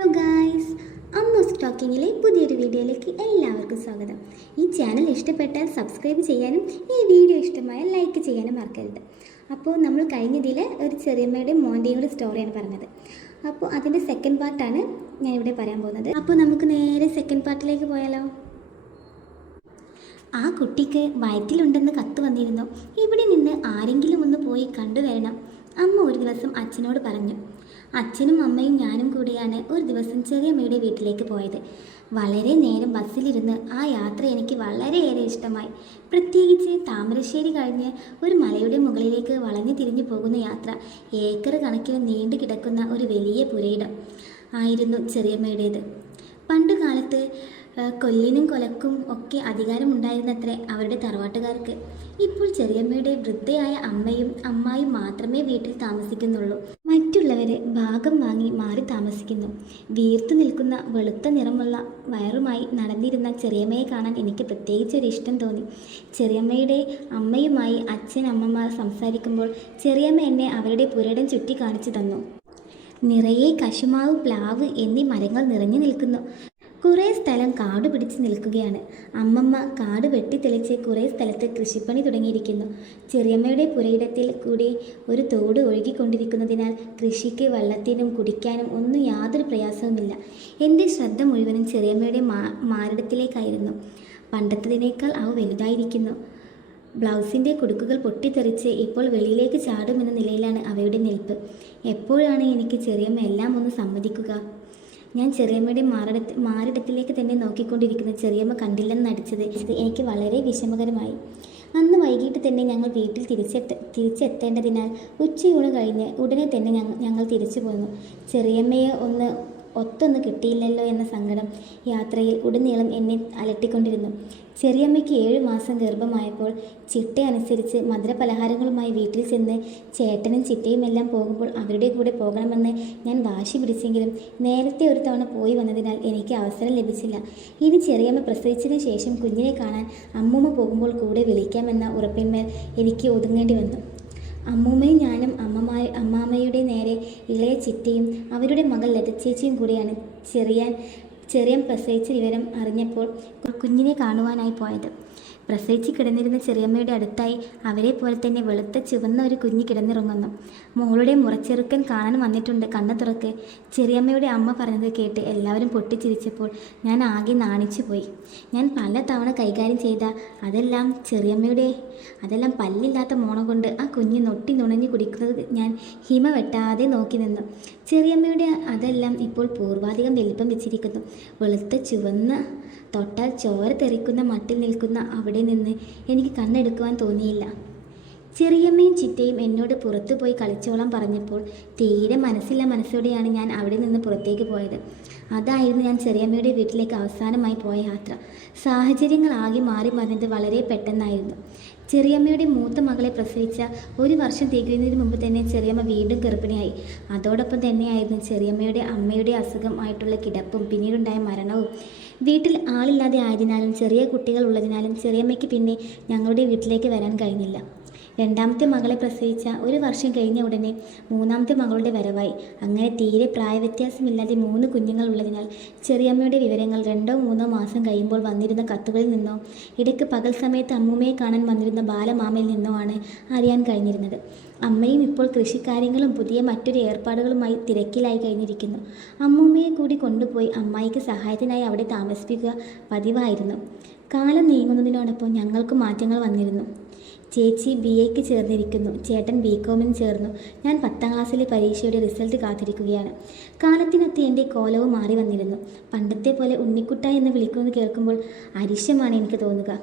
Hello guys, അമ്മൂസ് ടോക്കിങ്ങിലെ പുതിയൊരു വീഡിയോയിലേക്ക് എല്ലാവർക്കും സ്വാഗതം. ഈ ചാനൽ ഇഷ്ടപ്പെട്ടാൽ സബ്സ്ക്രൈബ് ചെയ്യാനും ഈ വീഡിയോ ഇഷ്ടമായാൽ ലൈക്ക് ചെയ്യാനും മറക്കരുത്. അപ്പോൾ നമ്മൾ കഴിഞ്ഞതിൽ ഒരു ചെറിയമ്മയുടെയും മോൻ്റെയും കൂടി സ്റ്റോറിയാണ് പറഞ്ഞത്. അപ്പോൾ അതിൻ്റെ സെക്കൻഡ് പാർട്ടാണ് ഞാനിവിടെ പറയാൻ പോകുന്നത്. അപ്പോൾ നമുക്ക് നേരെ സെക്കൻഡ് പാർട്ടിലേക്ക് പോയാലോ. ആ കുട്ടിക്ക് വയറ്റിലുണ്ടെന്ന് കത്ത് വന്നിരുന്നു. ഇവിടെ നിന്ന് ആരെങ്കിലും ഒന്ന് പോയി കണ്ടുവരണം. അമ്മ ഒരു ദിവസം അച്ഛനോട് പറഞ്ഞു. അച്ഛനും അമ്മയും ഞാനും കൂടിയാണ് ഒരു ദിവസം ചെറിയമ്മയുടെ വീട്ടിലേക്ക് പോയത്. വളരെ നേരം ബസ്സിലിരുന്ന് ആ യാത്ര എനിക്ക് വളരെയേറെ ഇഷ്ടമായി. പ്രത്യേകിച്ച് താമരശ്ശേരി കഴിഞ്ഞ് ഒരു മലയുടെ മുകളിലേക്ക് വളഞ്ഞു തിരിഞ്ഞു പോകുന്ന യാത്ര. ഏക്കർ കണക്കിന് നീണ്ടു കിടക്കുന്ന ഒരു വലിയ പുരയിടം ആയിരുന്നു ചെറിയമ്മയുടേത്. പണ്ടു കാലത്ത് കൊല്ലിനും കൊലക്കും ഒക്കെ അധികാരമുണ്ടായിരുന്നത്രേ അവരുടെ തറവാട്ടുകാർക്ക്. ഇപ്പോൾ ചെറിയമ്മയുടെ വൃദ്ധയായ അമ്മയും അമ്മായും മാത്രമേ വീട്ടിൽ താമസിക്കുന്നുള്ളൂ. മറ്റുള്ളവർ ഭാഗം വാങ്ങി മാറി താമസിക്കുന്നു. വീർത്തു നിൽക്കുന്ന വെളുത്ത നിറമുള്ള വയറുമായി നടന്നിരുന്ന ചെറിയമ്മയെ കാണാൻ എനിക്ക് പ്രത്യേകിച്ചൊരു ഇഷ്ടം തോന്നി. ചെറിയമ്മയുടെ അമ്മയുമായി അച്ഛൻ അമ്മമാർ സംസാരിക്കുമ്പോൾ ചെറിയമ്മ എന്നെ അവരുടെ പുരയിടം ചുറ്റി കാണിച്ചു തന്നു. നിറയെ കശുമാവ്, പ്ലാവ് എന്നീ മരങ്ങൾ നിറഞ്ഞു നിൽക്കുന്നു. കുറേ സ്ഥലം കാട് പിടിച്ച് നിൽക്കുകയാണ്. അമ്മമ്മ കാട് വെട്ടിത്തെളിച്ച് കുറേ സ്ഥലത്ത് കൃഷിപ്പണി തുടങ്ങിയിരിക്കുന്നു. ചെറിയമ്മയുടെ പുരയിടത്തിൽ കൂടി ഒരു തോട് ഒഴുകിക്കൊണ്ടിരിക്കുന്നതിനാൽ കൃഷിക്ക് വെള്ളത്തിനും കുടിക്കാനും ഒന്നും യാതൊരു പ്രയാസവുമില്ല. എൻ്റെ ശ്രദ്ധ മുഴുവനും ചെറിയമ്മയുടെ മാറിടത്തിലേക്കായിരുന്നു. പണ്ടത്തതിനേക്കാൾ അവ വലുതായിരിക്കുന്നു. ബ്ലൗസിൻ്റെ കുടുക്കുകൾ പൊട്ടിത്തെറിച്ച് ഇപ്പോൾ വെളിയിലേക്ക് ചാടുമെന്ന നിലയിലാണ് അവയുടെ നിൽപ്പ്. എപ്പോഴാണ് എനിക്ക് ചെറിയമ്മ എല്ലാം ഒന്ന് സമ്മതിക്കുക? ഞാൻ ചെറിയമ്മയുടെ മാറിടത്തിലേക്ക് തന്നെ നോക്കിക്കൊണ്ടിരിക്കുന്ന ചെറിയമ്മ കണ്ടില്ലെന്ന് നടിച്ചത് എനിക്ക് വളരെ വിഷമകരമായി. അന്ന് വൈകിട്ട് തന്നെ ഞങ്ങൾ വീട്ടിൽ തിരിച്ചെത്തേണ്ടതിനാൽ ഉച്ചയൂണ് കഴിഞ്ഞ് ഉടനെ തന്നെ ഞങ്ങൾ തിരിച്ചു പോന്നു. ചെറിയമ്മയെ ഒത്തൊന്ന് കിട്ടിയില്ലല്ലോ എന്ന സങ്കടം യാത്രയിൽ ഉടനീളം എന്നെ അലട്ടിക്കൊണ്ടിരുന്നു. ചെറിയമ്മയ്ക്ക് 7 മാസം ഗർഭമായപ്പോൾ ചിട്ടയനുസരിച്ച് മധുരപലഹാരങ്ങളുമായി വീട്ടിൽ ചെന്ന് ചേട്ടനും ചിട്ടയുമെല്ലാം പോകുമ്പോൾ അവരുടെ കൂടെ പോകണമെന്ന് ഞാൻ വാശി പിടിച്ചെങ്കിലും നേരത്തെ ഒരു തവണ പോയി വന്നതിനാൽ എനിക്ക് അവസരം ലഭിച്ചില്ല. ഇനി ചെറിയമ്മ പ്രസവിച്ചതിന് ശേഷം കുഞ്ഞിനെ കാണാൻ അമ്മൂമ്മ പോകുമ്പോൾ കൂടെ വിളിക്കാമെന്ന ഉറപ്പിന്മേൽ എനിക്ക് ഒതുങ്ങേണ്ടി വന്നു. അമ്മൂമ്മയും ഞാനും അമ്മാമ്മയുടെ നേരെ ഇളയ ചിറ്റയും അവരുടെ മകൾ ലതച്ചേച്ചിയും കൂടിയാണ് ചെറിയൻ പ്രസവിച്ച വിവരം അറിഞ്ഞപ്പോൾ കുഞ്ഞിനെ കാണുവാനായി പോയത്. പ്രസവിച്ച് കിടന്നിരുന്ന ചെറിയമ്മയുടെ അടുത്തായി അവരെ പോലെ തന്നെ വെളുത്ത ചുവന്ന ഒരു കുഞ്ഞ് കിടന്നിറങ്ങുന്നു. മോളുടെ മുറച്ചെറുക്കൻ കാണാൻ വന്നിട്ടുണ്ട്, കണ്ണു തുറക്ക്. ചെറിയമ്മയുടെ അമ്മ പറഞ്ഞത് കേട്ട് എല്ലാവരും പൊട്ടിച്ചിരിച്ചപ്പോൾ ഞാൻ ആകെ നാണിച്ചു പോയി. ഞാൻ പല തവണ കൈകാര്യം ചെയ്ത അതെല്ലാം പല്ലില്ലാത്ത മോണ കൊണ്ട് ആ കുഞ്ഞ് നൊട്ടി നുണഞ്ഞു കുടിക്കുന്നത് ഞാൻ ഹിമ വെട്ടാതെ നോക്കി നിന്നു. ചെറിയമ്മയുടെ അതെല്ലാം ഇപ്പോൾ പൂർവാധികം വലിപ്പം വെച്ചിരിക്കുന്നു. വെളുത്ത ചുവന്ന തൊട്ടാൽ ചോര തെറിക്കുന്ന മട്ടിൽ നിൽക്കുന്ന അവിടെ നിന്ന് എനിക്ക് കണ്ണെടുക്കുവാൻ തോന്നിയില്ല. ചെറിയമ്മയും ചിറ്റയും എന്നോട് പുറത്തു പോയി കളിച്ചോളാൻ പറഞ്ഞപ്പോൾ തീരെ മനസ്സോടെയാണ് ഞാൻ അവിടെ നിന്ന് പുറത്തേക്ക് പോയത്. അതായിരുന്നു ഞാൻ ചെറിയമ്മയുടെ വീട്ടിലേക്ക് അവസാനമായി പോയ യാത്ര. സാഹചര്യങ്ങൾ ആകെ മാറി മറിഞ്ഞത് വളരെ പെട്ടെന്നായിരുന്നു. ചെറിയമ്മയുടെ മൂത്ത മകളെ പ്രസവിച്ച 1 വർഷം തികയുന്നതിന് മുമ്പ് തന്നെ ചെറിയമ്മ വീണ്ടും ഗർഭിണിയായി. അതോടൊപ്പം തന്നെയായിരുന്നു ചെറിയമ്മയുടെ അമ്മയുടെ അസുഖം ആയിട്ടുള്ള കിടപ്പും പിന്നീടുണ്ടായ മരണവും. വീട്ടിൽ ആളില്ലാതെ ആയതിനാലും ചെറിയ കുട്ടികൾ ഉള്ളതിനാലും ചെറിയമ്മയ്ക്ക് പിന്നെ ഞങ്ങളുടെ വീട്ടിലേക്ക് വരാൻ കഴിഞ്ഞില്ല. രണ്ടാമത്തെ മകളെ പ്രസവിച്ച 1 വർഷം കഴിഞ്ഞ ഉടനെ മൂന്നാമത്തെ മകളുടെ വരവായി. അങ്ങനെ തീരെ പ്രായവ്യത്യാസമില്ലാതെ 3 കുഞ്ഞുങ്ങൾ ഉള്ളതിനാൽ ചെറിയമ്മയുടെ വിവരങ്ങൾ 2-3 മാസം കഴിയുമ്പോൾ വന്നിരുന്ന കത്തുകളിൽ നിന്നോ ഇടയ്ക്ക് പകൽ സമയത്ത് അമ്മൂമ്മയെ കാണാൻ വന്നിരുന്ന ബാലമാമയിൽ നിന്നോ ആണ് അറിയാൻ കഴിഞ്ഞിരുന്നത്. അമ്മയും ഇപ്പോൾ കൃഷിക്കാര്യങ്ങളും പുതിയ മറ്റൊരു ഏർപ്പാടുകളുമായി തിരക്കിലായി കഴിഞ്ഞിരിക്കുന്നു. അമ്മൂമ്മയെ കൂടി കൊണ്ടുപോയി അമ്മായിക്ക് സഹായത്തിനായി അവിടെ താമസിപ്പിക്കുക പതിവായിരുന്നു. കാലം നീങ്ങുന്നതിനോടൊപ്പം ഞങ്ങൾക്ക് മാറ്റങ്ങൾ വന്നിരുന്നു. ചേച്ചി BAക്ക് ചേർന്നിരിക്കുന്നു, ചേട്ടൻ BCOമിന് ചേർന്നു. ഞാൻ 10ാം ക്ലാസ്സിലെ പരീക്ഷയുടെ റിസൾട്ട് കാത്തിരിക്കുകയാണ്. കാലത്തിനൊത്ത് എൻ്റെ കോലവും മാറി വന്നിരുന്നു. പണ്ടത്തെ പോലെ ഉണ്ണിക്കുട്ട എന്ന് വിളിക്കുന്നത് കേൾക്കുമ്പോൾ അരിശമാണ് എനിക്ക് തോന്നുക.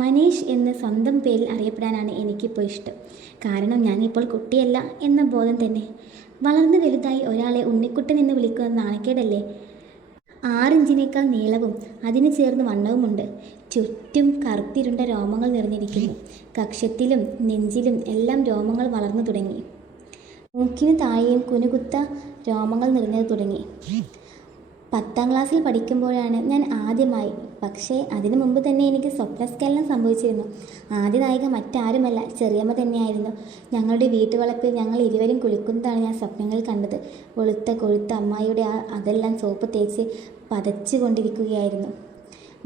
മനേഷ് എന്ന് സ്വന്തം പേരിൽ അറിയപ്പെടാനാണ് എനിക്കിപ്പോൾ ഇഷ്ടം. കാരണം ഞാനിപ്പോൾ കുട്ടിയല്ല എന്ന ബോധം തന്നെ. വളർന്ന് വലുതായി ഒരാളെ ഉണ്ണിക്കുട്ടൻ എന്ന് വിളിക്കുന്നത് നാണക്കേടല്ലേ? 6 ഇഞ്ചിനേക്കാൾ നീളവും അതിന് ചേർന്ന് വണ്ണവുമുണ്ട്. ചുറ്റും കറുത്തിരുണ്ട രോമങ്ങൾ നിറഞ്ഞിരിക്കുന്നു. കക്ഷത്തിലും നെഞ്ചിലും എല്ലാം രോമങ്ങൾ വളർന്നു തുടങ്ങി. മൂക്കിന് താഴെയും കുനുകുത്ത രോമങ്ങൾ നിറഞ്ഞു തുടങ്ങി. 10ാം ക്ലാസ്സിൽ പഠിക്കുമ്പോഴാണ് ഞാൻ ആദ്യമായി, പക്ഷേ അതിനു മുമ്പ് തന്നെ എനിക്ക് സ്വപ്നസ്ഖലനം സംഭവിച്ചിരുന്നു. ആദ്യ നായിക മറ്റാരുമല്ല, ചെറിയമ്മ തന്നെയായിരുന്നു. ഞങ്ങളുടെ വീട്ടുവളപ്പിൽ ഞങ്ങൾ ഇരുവരും കുളിക്കുന്നതാണ് ഞാൻ സ്വപ്നങ്ങളിൽ കണ്ടത്. വെളുത്ത കൊഴുത്ത അമ്മായിയുടെ അതെല്ലാം സോപ്പ് തേച്ച് പതച്ചു കൊണ്ടിരിക്കുകയായിരുന്നു.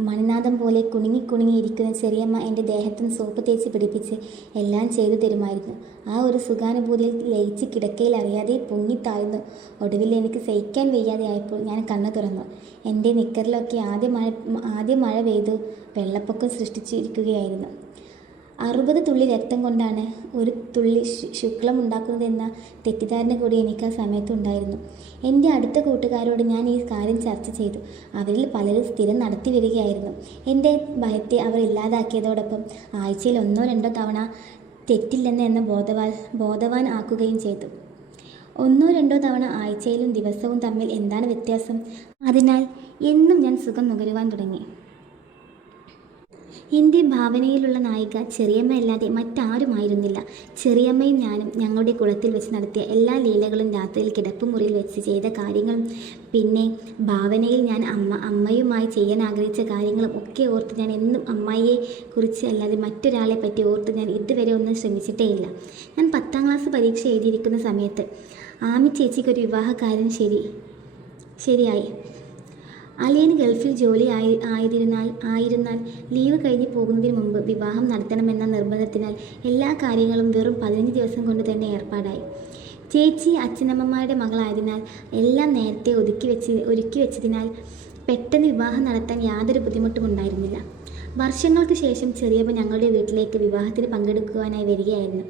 മണിനാഥം പോലെ കുണുങ്ങി കുണുങ്ങിയിരിക്കുന്ന ചെറിയമ്മ എൻ്റെ ദേഹത്തും സോപ്പ് തേച്ച് പിടിപ്പിച്ച് എല്ലാം ചെയ്തു തരുമായിരുന്നു. ആ ഒരു സുഖാനുഭൂതിയിൽ ലയിച്ച് കിടക്കയിൽ അറിയാതെ പൊങ്ങിത്താഴ്ന്നു. ഒടുവിൽ എനിക്ക് സഹിക്കാൻ വയ്യാതെ ആയപ്പോൾ ഞാൻ കണ്ണു തുറന്നു. എൻ്റെ നിക്കറിലൊക്കെ ആദ്യ മഴ പെയ്തു വെള്ളപ്പൊക്കം സൃഷ്ടിച്ചിരിക്കുകയായിരുന്നു. 60 തുള്ളി രക്തം കൊണ്ടാണ് ഒരു തുള്ളി ശുക്ലം ഉണ്ടാക്കുന്നതെന്ന തെറ്റിദ്ധാരണ കൂടി എനിക്ക് ആ സമയത്തുണ്ടായിരുന്നു. എൻ്റെ അടുത്ത കൂട്ടുകാരോട് ഞാൻ ഈ കാര്യം ചർച്ച ചെയ്തു. അവരിൽ പലരും സ്ഥിരം നടത്തി വരികയായിരുന്നു. എൻ്റെ ഭയത്തെ അവർ ഇല്ലാതാക്കിയതോടൊപ്പം ആഴ്ചയിൽ 1-2 തവണ തെറ്റില്ലെന്ന് ബോധവാൻ ആക്കുകയും ചെയ്തു. 1-2 തവണ ആഴ്ചയിലും ദിവസവും തമ്മിൽ എന്താണ് വ്യത്യാസം? അതിനാൽ എന്നും ഞാൻ സുഖം നുകരുവാൻ തുടങ്ങി. എൻ്റെ ഭാവനയിലുള്ള നായിക ചെറിയമ്മയല്ലാതെ മറ്റാരുമായിരുന്നില്ല. ചെറിയമ്മയും ഞാനും ഞങ്ങളുടെ കുളത്തിൽ വെച്ച് നടത്തിയ എല്ലാ ലീലകളും, രാത്രിയിൽ കിടപ്പുമുറിയിൽ വെച്ച് ചെയ്ത കാര്യങ്ങളും, പിന്നെ ഭാവനയിൽ ഞാൻ അമ്മയുമായി ചെയ്യാൻ ആഗ്രഹിച്ച കാര്യങ്ങളും ഒക്കെ ഓർത്ത് ഞാൻ എന്നും അമ്മായിയെ കുറിച്ച് അല്ലാതെ മറ്റൊരാളെ പറ്റി ഓർത്ത് ഞാൻ ഇതുവരെ ഒന്നും ശ്രമിച്ചിട്ടേയില്ല. ഞാൻ 10ാം ക്ലാസ് പരീക്ഷ എഴുതിയിരിക്കുന്ന സമയത്ത് ആമി ചേച്ചിക്കൊരു വിവാഹകാര്യം ശരിയായി. അളിയന് ഗൾഫിൽ ജോലി ആയിരുന്നാൽ ലീവ് കഴിഞ്ഞ് പോകുന്നതിന് മുമ്പ് വിവാഹം നടത്തണമെന്ന നിർബന്ധത്തിനാൽ എല്ലാ കാര്യങ്ങളും വെറും 15 ദിവസം കൊണ്ട് തന്നെ ഏർപ്പാടായി. ചേച്ചി അച്ഛനമ്മമാരുടെ മകളായതിനാൽ എല്ലാം നേരത്തെ ഒരുക്കി വെച്ചതിനാൽ പെട്ടെന്ന് വിവാഹം നടത്താൻ യാതൊരു ബുദ്ധിമുട്ടും ഉണ്ടായിരുന്നില്ല. വർഷങ്ങൾക്ക് ശേഷം ചെറിയമ്മ ഞങ്ങളുടെ വീട്ടിലേക്ക് വിവാഹത്തിന് പങ്കെടുക്കുവാനായി വരികയായിരുന്നു.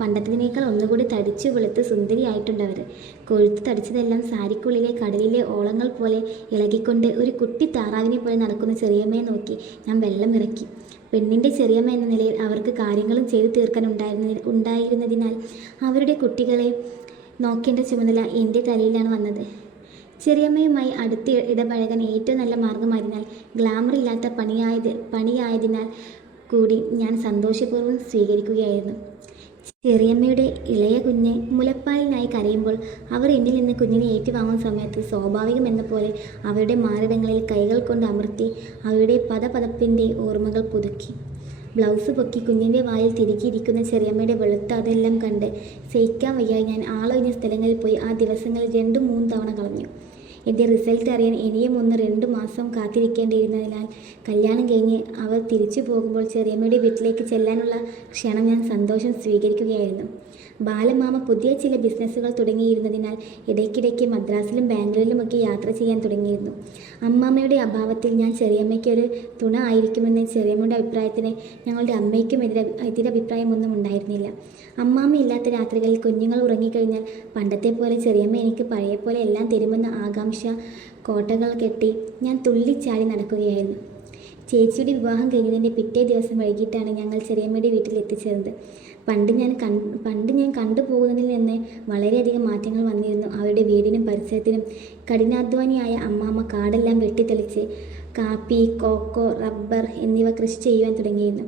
പണ്ടത്തിനേക്കാൾ ഒന്നുകൂടി തടിച്ചു വെളുത്ത് സുന്ദരിയായിട്ടുണ്ടവർ. കൊഴുത്ത് തടിച്ചതെല്ലാം സാരിക്കുള്ളിലെ കടലിലെ ഓളങ്ങൾ പോലെ ഇളകിക്കൊണ്ട് ഒരു കുട്ടി താറാവിനെ പോലെ നടക്കുന്ന ചെറിയമ്മയെ നോക്കി ഞാൻ വെള്ളം ഇറക്കി. പെണ്ണിൻ്റെ ചെറിയമ്മ എന്ന നിലയിൽ അവർക്ക് കാര്യങ്ങളും ചെയ്തു തീർക്കാൻ ഉണ്ടായിരുന്നതിനാൽ അവരുടെ കുട്ടികളെ നോക്കേണ്ട ചുമതല എൻ്റെ തലയിലാണ് വന്നത്. ചെറിയമ്മയുമായി അടുത്ത് ഇടപഴകാൻ ഏറ്റവും നല്ല മാർഗമായതിനാൽ, ഗ്ലാമറില്ലാത്ത പണിയായതിനാൽ കൂടി ഞാൻ സന്തോഷപൂർവ്വം സ്വീകരിക്കുകയായിരുന്നു. ചെറിയമ്മയുടെ ഇളയ കുഞ്ഞ് മുലപ്പാലിനായി കരയുമ്പോൾ അവർ എന്നിൽ നിന്ന് കുഞ്ഞിനെ ഏറ്റുവാങ്ങുന്ന സമയത്ത് സ്വാഭാവികമെന്ന പോലെ അവരുടെ മാറിടങ്ങളിൽ കൈകൾ കൊണ്ട് അമർത്തി അവരുടെ പദപദപ്പിൻ്റെ ഓർമ്മകൾ പുതുക്കി. ബ്ലൗസ് പൊക്കി കുഞ്ഞിൻ്റെ വായിൽ തിരികിയിരിക്കുന്ന ചെറിയമ്മയുടെ വെളുത്ത അതെല്ലാം കണ്ട് സഹിക്കാൻ വയ്യായി ഞാൻ ആളൊഴിഞ്ഞ സ്ഥലങ്ങളിൽ പോയി ആ ദിവസങ്ങളിൽ 2-3 തവണ കളഞ്ഞു. എൻ്റെ റിസൾട്ട് അറിയാൻ ഇനിയും 1-2 മാസം കാത്തിരിക്കേണ്ടിയിരുന്നതിനാൽ കല്യാണം കഴിഞ്ഞ് അവർ തിരിച്ചു പോകുമ്പോൾ ചെറിയമ്മയുടെ വീട്ടിലേക്ക് ചെല്ലാനുള്ള ക്ഷണം ഞാൻ സന്തോഷം സ്വീകരിക്കുകയായിരുന്നു. ബാലമാമ പുതിയ ചില ബിസിനസ്സുകൾ തുടങ്ങിയിരുന്നതിനാൽ ഇടയ്ക്കിടയ്ക്ക് മദ്രാസിലും ബാംഗ്ലൂരിലുമൊക്കെ യാത്ര ചെയ്യാൻ തുടങ്ങിയിരുന്നു. അമ്മാമ്മയുടെ അഭാവത്തിൽ ഞാൻ ചെറിയമ്മയ്ക്ക് ഒരു തുണ ആയിരിക്കുമെന്ന് ചെറിയമ്മയുടെ അഭിപ്രായത്തിന് ഞങ്ങളുടെ അമ്മയ്ക്കും എതിരഭിപ്രായമൊന്നും ഉണ്ടായിരുന്നില്ല. അമ്മാമ്മ ഇല്ലാത്ത രാത്രികളിൽ കുഞ്ഞുങ്ങൾ ഉറങ്ങിക്കഴിഞ്ഞാൽ പണ്ടത്തെ പോലെ ചെറിയമ്മ എനിക്ക് പഴയ പോലെ എല്ലാം തരുമെന്ന ആകാംക്ഷ കോട്ടകൾ കെട്ടി ഞാൻ തുള്ളിച്ചാടി നടക്കുകയായിരുന്നു. ചേച്ചിയുടെ വിവാഹം കഴിഞ്ഞതിൻ്റെ പിറ്റേ ദിവസം വൈകിട്ടാണ് ഞങ്ങൾ ചെറിയമ്മയുടെ വീട്ടിൽ എത്തിച്ചേർന്നത്. പണ്ട് ഞാൻ കണ്ടുപോകുന്നതിൽ നിന്ന് വളരെയധികം മാറ്റങ്ങൾ വന്നിരുന്നു. അവരുടെ വീടിനും പരിസരത്തിനും കഠിനാധ്വാനിയായ അമ്മാമ്മ കാടെല്ലാം വെട്ടിത്തെളിച്ച് കാപ്പി, കോക്കോ, റബ്ബർ എന്നിവ കൃഷി ചെയ്യുവാൻ തുടങ്ങിയിരുന്നു.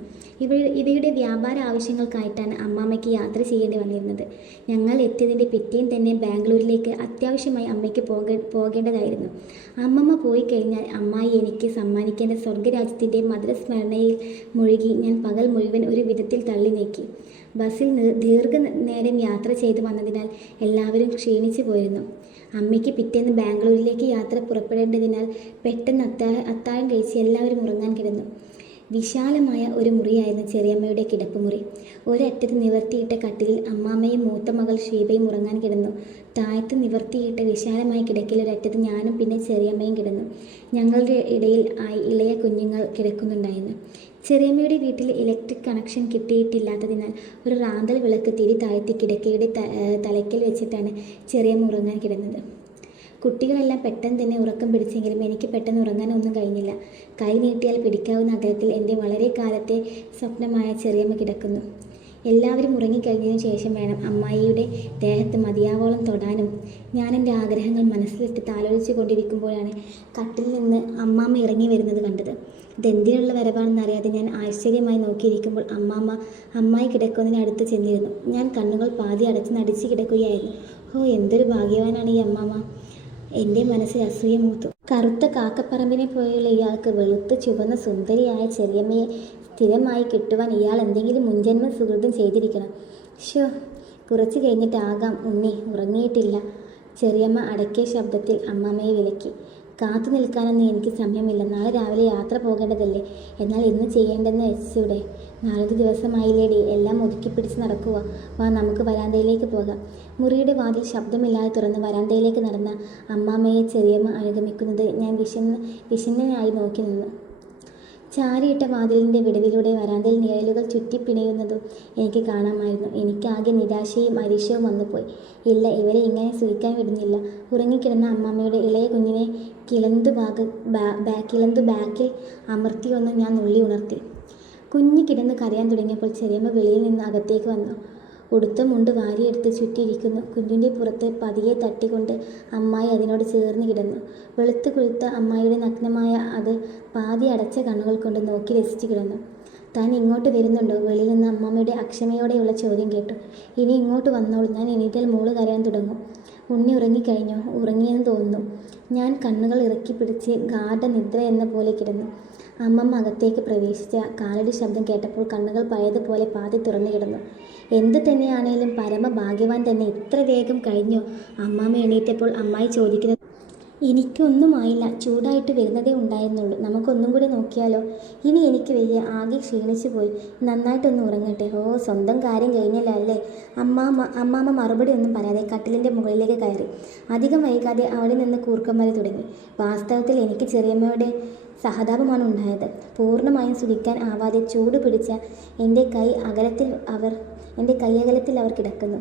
ഇവയുടെ വ്യാപാര ആവശ്യങ്ങൾക്കായിട്ടാണ് അമ്മാമ്മയ്ക്ക് യാത്ര ചെയ്യേണ്ടി വന്നിരുന്നത്. ഞങ്ങൾ എത്തിയതിൻ്റെ പിറ്റേന്ന് തന്നെ ബാംഗ്ലൂരിലേക്ക് അത്യാവശ്യമായി അമ്മയ്ക്ക് പോകേണ്ടതായിരുന്നു. അമ്മമ്മ പോയി കഴിഞ്ഞാൽ അമ്മായി എനിക്ക് സമ്മാനിക്കേണ്ട സ്വർഗരാജ്യത്തിൻ്റെ മധുരസ്മരണയിൽ മുഴുകി ഞാൻ പകൽ മുഴുവൻ ഒരു വിധത്തിൽ തള്ളി നീക്കി. ബസ്സിൽ ദീർഘനേരം യാത്ര ചെയ്തു വന്നതിനാൽ എല്ലാവരും ക്ഷീണിച്ചു പോയിരുന്നു. അമ്മയ്ക്ക് പിറ്റേന്ന് ബാംഗ്ലൂരിലേക്ക് യാത്ര പുറപ്പെടേണ്ടതിനാൽ പെട്ടെന്ന് അത്താഴം കഴിച്ച് എല്ലാവരും ഉറങ്ങാൻ കിടന്നു. വിശാലമായ ഒരു മുറിയായിരുന്നു ചെറിയമ്മയുടെ കിടപ്പുമുറി. ഒരറ്റത്ത് നിവർത്തിയിട്ട കട്ടിലിൽ അമ്മാമ്മയും മൂത്ത മകൾ ഷീബയും ഉറങ്ങാൻ കിടന്നു. താഴത്ത് നിവർത്തിയിട്ട വിശാലമായ കിടക്കിൽ ഒരറ്റത്ത് ഞാനും പിന്നെ ചെറിയമ്മയും കിടന്നു. ഞങ്ങളുടെ ഇടയിൽ ഇളയ കുഞ്ഞുങ്ങൾ കിടക്കുന്നുണ്ടായിരുന്നു. ചെറിയമ്മയുടെ വീട്ടിൽ ഇലക്ട്രിക് കണക്ഷൻ കിട്ടിയിട്ടില്ലാത്തതിനാൽ ഒരു റാന്തൽ വിളക്ക് തിരി താഴ്ത്തി കിടക്കയുടെ തലയ്ക്കൽ വെച്ചിട്ടാണ് ചെറിയമ്മ ഉറങ്ങാൻ കിടന്നത്. കുട്ടികളെല്ലാം പെട്ടെന്ന് തന്നെ ഉറക്കം പിടിച്ചെങ്കിലും എനിക്ക് പെട്ടെന്ന് ഉറങ്ങാനൊന്നും കഴിഞ്ഞില്ല. കൈ നീട്ടിയാൽ പിടിക്കാവുന്ന അകലത്തിൽ എൻ്റെ വളരെ കാലത്തെ സ്വപ്നമായ ചെറിയമ്മ കിടക്കുന്നു. എല്ലാവരും ഉറങ്ങിക്കഴിഞ്ഞതിന് ശേഷം വേണം അമ്മായിയുടെ ദേഹത്ത് മതിയാവോളം തൊടാനും. ഞാൻ എൻ്റെ ആഗ്രഹങ്ങൾ മനസ്സിലിട്ട് താലോലിച്ചു കൊണ്ടിരിക്കുമ്പോഴാണ് കട്ടിൽ നിന്ന് അമ്മാമ്മ ഇറങ്ങി വരുന്നത് കണ്ടത്. ഇതെന്തിനുള്ള വരവാണെന്നറിയാതെ ഞാൻ ആശ്ചര്യമായി നോക്കിയിരിക്കുമ്പോൾ അമ്മായി കിടക്കുന്നതിനടുത്ത് ചെന്നിരുന്നു. ഞാൻ കണ്ണുകൾ പാതി അടച്ച് നടിച്ച് കിടക്കുകയായിരുന്നു. ഓ, എന്തൊരു ഭാഗ്യവാനാണ് ഈ അമ്മാമ്മ എൻ്റെ മനസ്സിൽ അസൂയ മൂത്തു. കറുത്ത കാക്കപ്പറമ്പിനെ പോലെയുള്ള ഇയാൾക്ക് വെളുത്ത് ചുവന്ന സുന്ദരിയായ ചെറിയമ്മയെ സ്ഥിരമായി കിട്ടുവാൻ ഇയാൾ എന്തെങ്കിലും മുൻജന്മ സുഹൃത്തും ചെയ്തിരിക്കണം. ഷോ, കുറച്ച് കഴിഞ്ഞിട്ടാകാം ഉണ്ണി ഉറങ്ങിയിട്ടില്ല. ചെറിയമ്മ അടക്കിയ ശബ്ദത്തിൽ അമ്മാമ്മയെ വിലക്കി. കാത്തു നിൽക്കാനൊന്നും എനിക്ക് സമയമില്ല. നാളെ രാവിലെ യാത്ര പോകേണ്ടതല്ലേ. എന്നാൽ ഇന്ന് ചെയ്യേണ്ടെന്ന് വെച്ചൂടെ? 4 ദിവസമായില്ലേടി, എല്ലാം ഒതുക്കി പിടിച്ച് നടക്കുക. വാ, നമുക്ക് വരാന്തയിലേക്ക് പോകാം. മുറിയുടെ വാതിൽ ശബ്ദമില്ലാതെ തുറന്ന് വരാന്തയിലേക്ക് നടന്ന അമ്മാമ്മയെ ചെറിയമ്മ അനുഗമിക്കുന്നത് ഞാൻ വിഷണ്ണനായി നോക്കി നിന്നു. ചാരിയിട്ട വാതിലിൻ്റെ വിടവിലൂടെ വരാന്തയിൽ നിഴലുകൾ ചുറ്റിപ്പിണയുന്നതും എനിക്ക് കാണാമായിരുന്നു. എനിക്കാകെ നിരാശയും അരിശവും വന്നുപോയി. ഇല്ല, ഇവരെ ഇങ്ങനെ സൂഹിക്കാൻ വിടുന്നില്ല. ഉറങ്ങിക്കിടന്ന അമ്മാമ്മയുടെ ഇളയ കുഞ്ഞിനെ കിളന്തു ബാക്കിൽ അമർത്തിയൊന്ന് ഞാൻ നുള്ളി ഉണർത്തി. കുഞ്ഞ് കിടന്ന് കരയാൻ തുടങ്ങിയപ്പോൾ ചെറിയമ്മ വെളിയിൽ നിന്ന് അകത്തേക്ക് വന്നു. ഉടുത്ത മുണ്ട് വാരിയെടുത്ത് ചുറ്റിയിരിക്കുന്നു. കുഞ്ഞിൻ്റെ പുറത്ത് പതിയെ തട്ടിക്കൊണ്ട് അമ്മായി അതിനോട് ചേർന്ന് കിടന്നു. വെളുത്ത് കൊഴുത്ത അമ്മായിയുടെ നഗ്നമായ അത് പാതി അടച്ച കണ്ണുകൾ കൊണ്ട് നോക്കി രസിച്ചു കിടന്നു. താൻ ഇങ്ങോട്ട് വരുന്നുണ്ടോ? വെളിയിൽ നിന്ന് അമ്മാമ്മയുടെ അക്ഷമയോടെയുള്ള ചോദ്യം കേട്ടു. ഇനി ഇങ്ങോട്ട് വന്നോളൂ, ഞാൻ എണീറ്റാൽ മോള് കരയാൻ തുടങ്ങും. ഉണ്ണി ഉറങ്ങിക്കഴിഞ്ഞോ? ഉറങ്ങിയെന്ന് തോന്നുന്നു. ഞാൻ കണ്ണുകൾ ഇറക്കി പിടിച്ച് ഗാഢനിദ്ര എന്ന പോലെ കിടന്നു. അമ്മമ്മ അകത്തേക്ക് പ്രവേശിച്ച കാലടി ശബ്ദം കേട്ടപ്പോൾ കണ്ണുകൾ പഴയതുപോലെ പാതി തുറന്നു കിടന്നു. എന്തു തന്നെയാണേലും പരമഭാഗ്യവാൻ തന്നെ. ഇത്ര വേഗം കഴിഞ്ഞോ? അമ്മാമ്മ എണീറ്റപ്പോൾ അമ്മായി ചോദിക്കുന്നത്. എനിക്കൊന്നുമായില്ല, ചൂടായിട്ട് വരുന്നതേ ഉണ്ടായിരുന്നുള്ളൂ. നമുക്കൊന്നും കൂടി നോക്കിയാലോ? ഇനി എനിക്ക് വയ്യ, ആകെ ക്ഷീണിച്ചു പോയി. നന്നായിട്ടൊന്ന് ഉറങ്ങട്ടെ. ഓ, സ്വന്തം കാര്യം കഴിഞ്ഞല്ലോ അല്ലേ? അമ്മാമ്മ മറുപടി ഒന്നും പറയാതെ കട്ടിലിൻ്റെ മുകളിലേക്ക് കയറി. അധികം വൈകാതെ അവിടെ നിന്ന് കൂർക്കം വരെ തുടങ്ങി. വാസ്തവത്തിൽ എനിക്ക് ചെറിയമ്മയുടെ സഹതാപമാണ് ഉണ്ടായത്. പൂർണ്ണമായും സുഖിക്കാൻ ആവാതെ ചൂട് പിടിച്ച എൻ്റെ കൈയകലത്തിൽ അവർ കിടക്കുന്നു.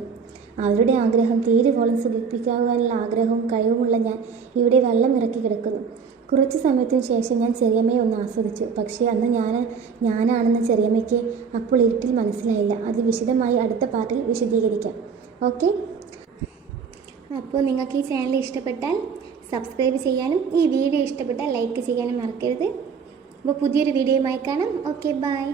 അവരുടെ ആഗ്രഹം തീരുവോളം സുഖിപ്പിക്കാനുള്ള ആഗ്രഹവും കഴിവുമുള്ള ഞാൻ ഇവിടെ വെള്ളം ഇറക്കി കിടക്കുന്നു. കുറച്ചു സമയത്തിന് ശേഷം ഞാൻ ചെറിയമ്മയെ ഒന്ന് ആസ്വദിച്ചു. പക്ഷേ അന്ന് ഞാനാണെന്ന് ചെറിയമ്മയ്ക്ക് അപ്പോൾ ഇരുട്ടിൽ മനസ്സിലായില്ല. അത് വിശദമായി അടുത്ത പാർട്ടിൽ വിശദീകരിക്കാം. ഓക്കെ, അപ്പോൾ നിങ്ങൾക്ക് ഈ ചാനൽ ഇഷ്ടപ്പെട്ടാൽ സബ്സ്ക്രൈബ് ചെയ്യാനും ഈ വീഡിയോ ഇഷ്ടപ്പെട്ടാൽ ലൈക്ക് ചെയ്യാനും മറക്കരുത്. അപ്പോൾ പുതിയൊരു വീഡിയോയുമായി കാണാം. Okay, by.